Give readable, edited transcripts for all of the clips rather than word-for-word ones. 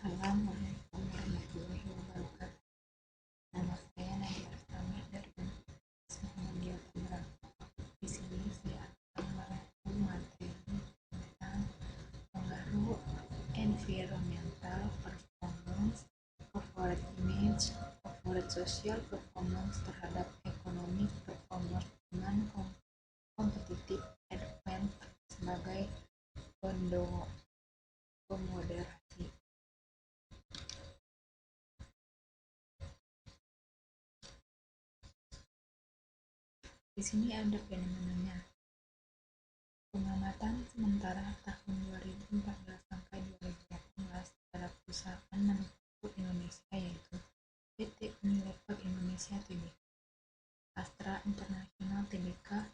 Assalamualaikum warahmatullahi wabarakatuh. Nama saya Nadia Astamah dari Universitas Muhammadiyah Tangerang. Di sini saya akan merangkum materi tentang pengaruh environmental performance, corporate image, corporate social performance terhadap economic performance dengan competitive advantage sebagai pemoderasi. Di sini ada fenomenanya. Pengamatan sementara tahun 2014 sampai 2018 terhadap perusahaan manufaktur Indonesia yaitu PT Unilever Indonesia Tbk, Astra International Tbk,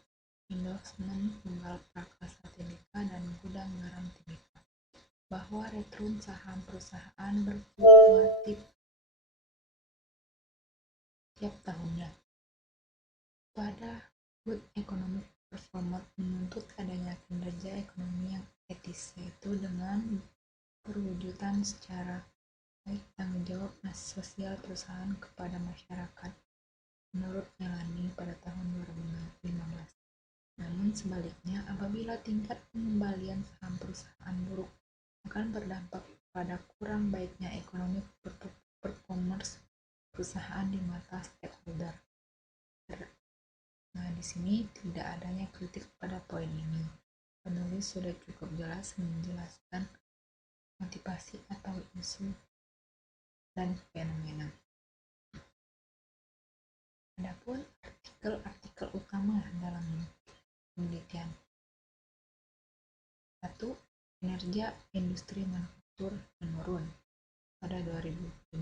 Indosemen Tunggal Prakasa Tbk, dan Gudang Garam Tbk, bahwa return saham perusahaan berfluktuatif tiap tahunnya. Pada good economic performance menuntut adanya kinerja ekonomi yang etis, yaitu dengan perwujudan secara baik tanggung jawab sosial perusahaan kepada masyarakat, menurut Melani pada tahun 2015. Namun sebaliknya, apabila tingkat pengembalian saham perusahaan buruk, akan berdampak pada kurang baiknya ekonomi performance perusahaan di mata stakeholder. Nah, di sini tidak adanya kritik pada poin ini. Penulis sudah cukup jelas menjelaskan motivasi atau isu dan fenomena. Adapun artikel utama dalam penelitian. 1. Kinerja industri manufaktur menurun pada 2015.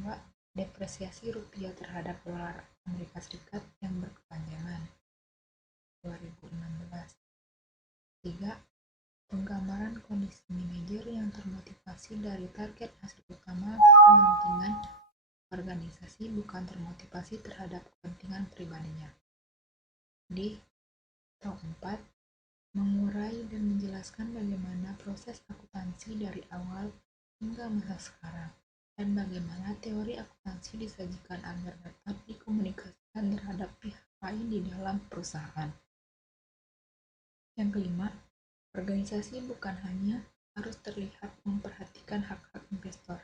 2. Depresiasi rupiah terhadap dolar Amerika Serikat yang berkepanjangan 2016. 3. Penggambaran kondisi manajer yang termotivasi dari target hasil utama kepentingan organisasi, bukan termotivasi terhadap kepentingan pribadinya. D. 4. Mengurai dan menjelaskan bagaimana proses akuntansi dari awal hingga masa sekarang, dan bagaimana teori akuntansi disajikan agar dapat dikomunikasikan terhadap pihak lain di dalam perusahaan. Yang kelima, organisasi bukan hanya harus terlihat memperhatikan hak-hak investor,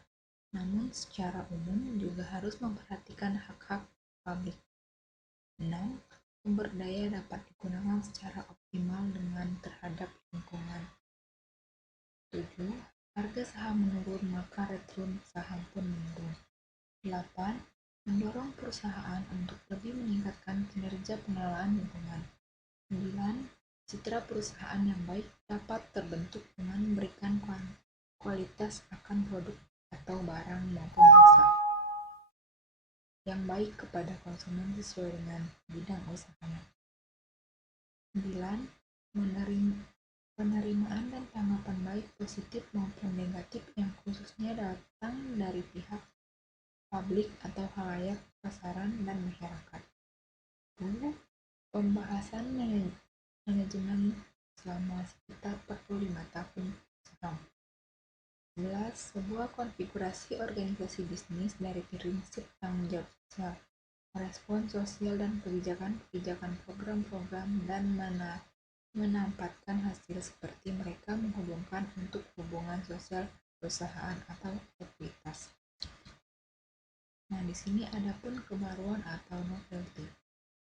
namun secara umum juga harus memperhatikan hak-hak publik. 6. Sumber daya dapat digunakan secara optimal dengan terhadap lingkungan. 7. Harga saham menurun, maka return saham pun menurun. 8. Mendorong perusahaan untuk lebih meningkatkan kinerja pengelolaan lingkungan. 9. Citra perusahaan yang baik dapat terbentuk dengan memberikan kualitas akan produk atau barang maupun jasa yang baik kepada konsumen sesuai dengan bidang usahanya. 9. Penerimaan dan tanggapan baik positif maupun negatif yang khususnya datang dari pihak publik atau khalayak pasaran dan masyarakat. 10. Pembahasan manajemen selama sekitar 45 tahun saham. 11. Sebuah konfigurasi organisasi bisnis dari prinsip tanggung jawab sosial, respon sosial dan kebijakan program-program, dan menampakkan hasil seperti mereka menghubungkan untuk hubungan sosial perusahaan atau ekuitas. Nah, di sini ada pun kebaruan atau novelty.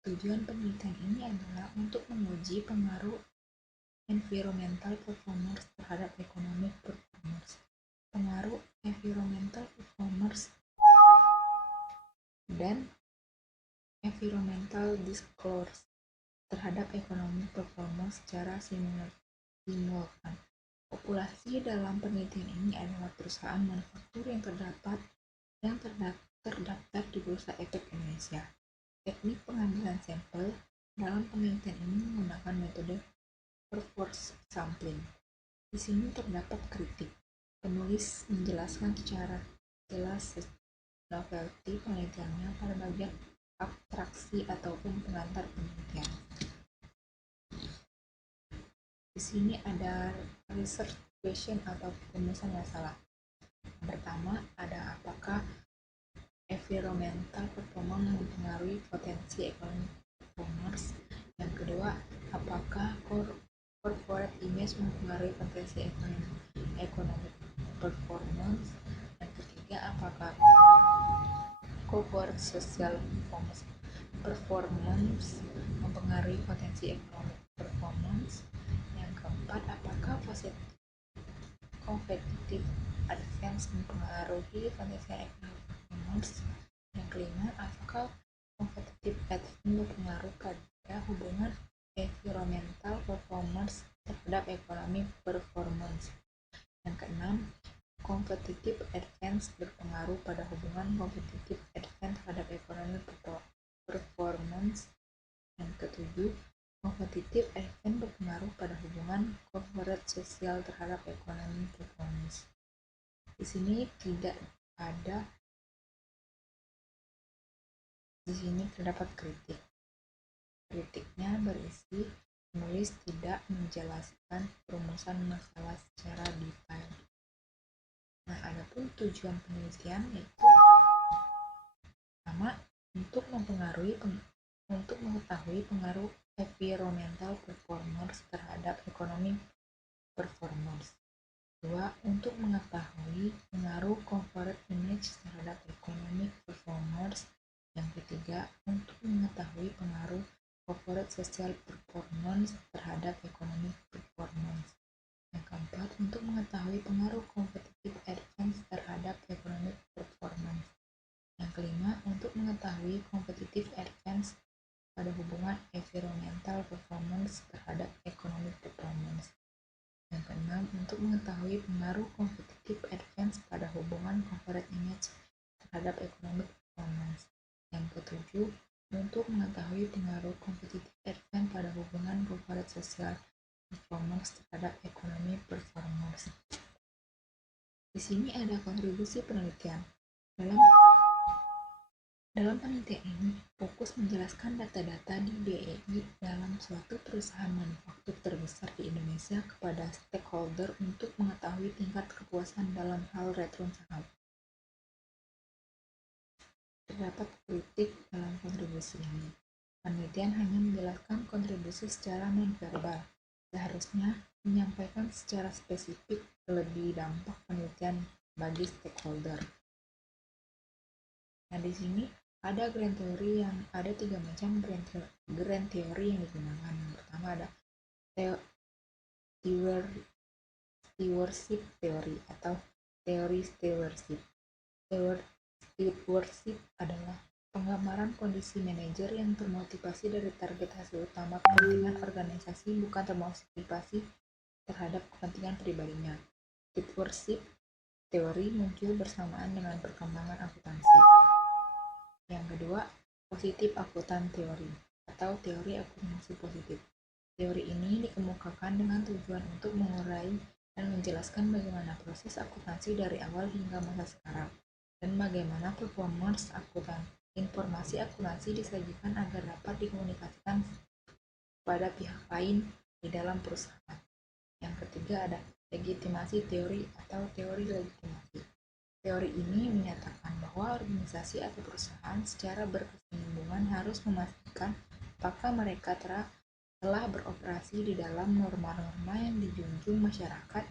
Tujuan penelitian ini adalah untuk menguji pengaruh environmental performance terhadap economic performance. Pengaruh environmental performance dan environmental discourse terhadap economic performance secara simultan. Populasi dalam penelitian ini adalah perusahaan manufaktur yang terdaftar di Bursa Efek Indonesia. Teknik pengambilan sampel dalam penelitian ini menggunakan metode force sampling. Di sini terdapat kritik. Penulis menjelaskan secara jelas novelty penelitiannya pada bagian abstraksi ataupun pengantar penelitian. Di sini ada research question atau perumusan masalah. Yang pertama ada apakah environmental performance mempengaruhi potensi ekonomi performance. Yang kedua, apakah corporate image mempengaruhi potensi ekonomi performance. Yang ketiga, apakah corporate social performance mempengaruhi potensi ekonomi performance. Yang keempat, apakah competitive advantage mempengaruhi potensi ekonomi performance. Yang kelima, apakah competitive advantage berpengaruh pada hubungan environmental performance terhadap ekonomi performance. Yang keenam, competitive advantage berpengaruh pada hubungan competitive advantage terhadap ekonomi performance. Yang ketujuh, competitive advantage berpengaruh pada hubungan corporate social terhadap ekonomi performance. Di sini terdapat kritik. Kritiknya berisi penulis tidak menjelaskan perumusan masalah secara detail. Nah, adapun tujuan penelitian yaitu pertama, untuk mengetahui pengaruh environmental performance terhadap ekonomi performance. Kedua, untuk mengetahui pengaruh corporate image terhadap ekonomi performance. Yang ketiga, untuk mengetahui pengaruh corporate social performance terhadap ekonomi performance. Yang keempat, untuk mengetahui pengaruh competitive advantage terhadap ekonomi performance. Yang kelima, untuk mengetahui competitive advantage pada hubungan environmental performance terhadap ekonomi performance. Yang keenam, untuk mengetahui pengaruh competitive advantage pada hubungan corporate image terhadap ekonomi performance. Yang ketujuh, untuk mengetahui pengaruh competitive advantage pada hubungan corporate social performance terhadap ekonomi performance. Di sini ada kontribusi penelitian. Dalam penelitian ini, fokus menjelaskan data-data di BEI dalam suatu perusahaan manufaktur terbesar di Indonesia kepada stakeholder untuk mengetahui tingkat kepuasan dalam hal return saham. Terdapat kritik dalam kontribusi ini. Penelitian hanya menjelaskan kontribusi secara non-verbal. Seharusnya menyampaikan secara spesifik lebih dampak penelitian bagi stakeholder. Nah, di sini ada grand theory ada 3 macam grand theory yang digunakan. Yang pertama ada stewardship theory atau teori stewardship. Stewardship adalah penggambaran kondisi manajer yang termotivasi dari target hasil utama kepentingan organisasi, bukan termotivasi terhadap kepentingan pribadinya. Stewardship teori muncul bersamaan dengan perkembangan akuntansi. Yang kedua, positif akuntan teori atau teori akuntansi positif. Teori ini dikemukakan dengan tujuan untuk mengurai dan menjelaskan bagaimana proses akuntansi dari awal hingga masa sekarang, dan bagaimana performance informasi akuntansi disajikan agar dapat dikomunikasikan pada pihak lain di dalam perusahaan. Yang ketiga ada legitimasi teori atau teori legitimasi. Teori ini menyatakan bahwa organisasi atau perusahaan secara berkesinambungan harus memastikan apakah mereka telah beroperasi di dalam norma-norma yang dijunjung masyarakat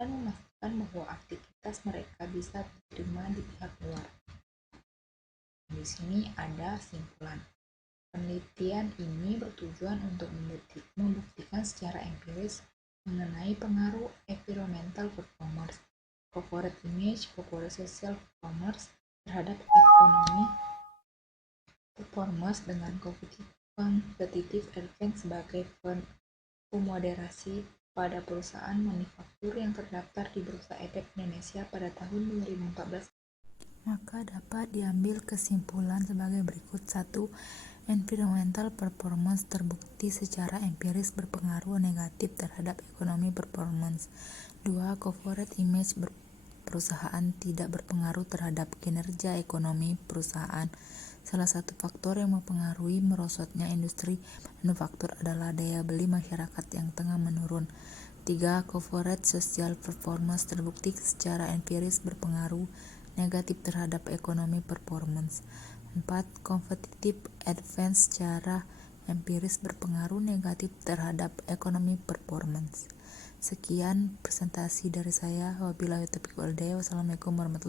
dan memastikan bahwa aktivitas mereka bisa diterima di pihak luar. Di sini ada simpulan. Penelitian ini bertujuan untuk membuktikan secara empiris mengenai pengaruh environmental performance, corporate image, corporate social performance terhadap ekonomi performance dengan competitive advantage sebagai pemoderasi pada perusahaan manufaktur yang terdaftar di Bursa Efek Indonesia pada tahun 2014. Maka dapat diambil kesimpulan sebagai berikut. 1. Environmental performance terbukti secara empiris berpengaruh negatif terhadap ekonomi performance. 2. Corporate image perusahaan tidak berpengaruh terhadap kinerja ekonomi perusahaan. Salah satu faktor yang mempengaruhi merosotnya industri manufaktur adalah daya beli masyarakat yang tengah menurun. 3. Corporate social performance terbukti secara empiris berpengaruh negatif terhadap ekonomi performance. 4. Competitive advantage secara empiris berpengaruh negatif terhadap ekonomi performance. Sekian presentasi dari saya. Wabillahi taufiq wal hidayah. Wassalamualaikum warahmatullahi wabarakatuh.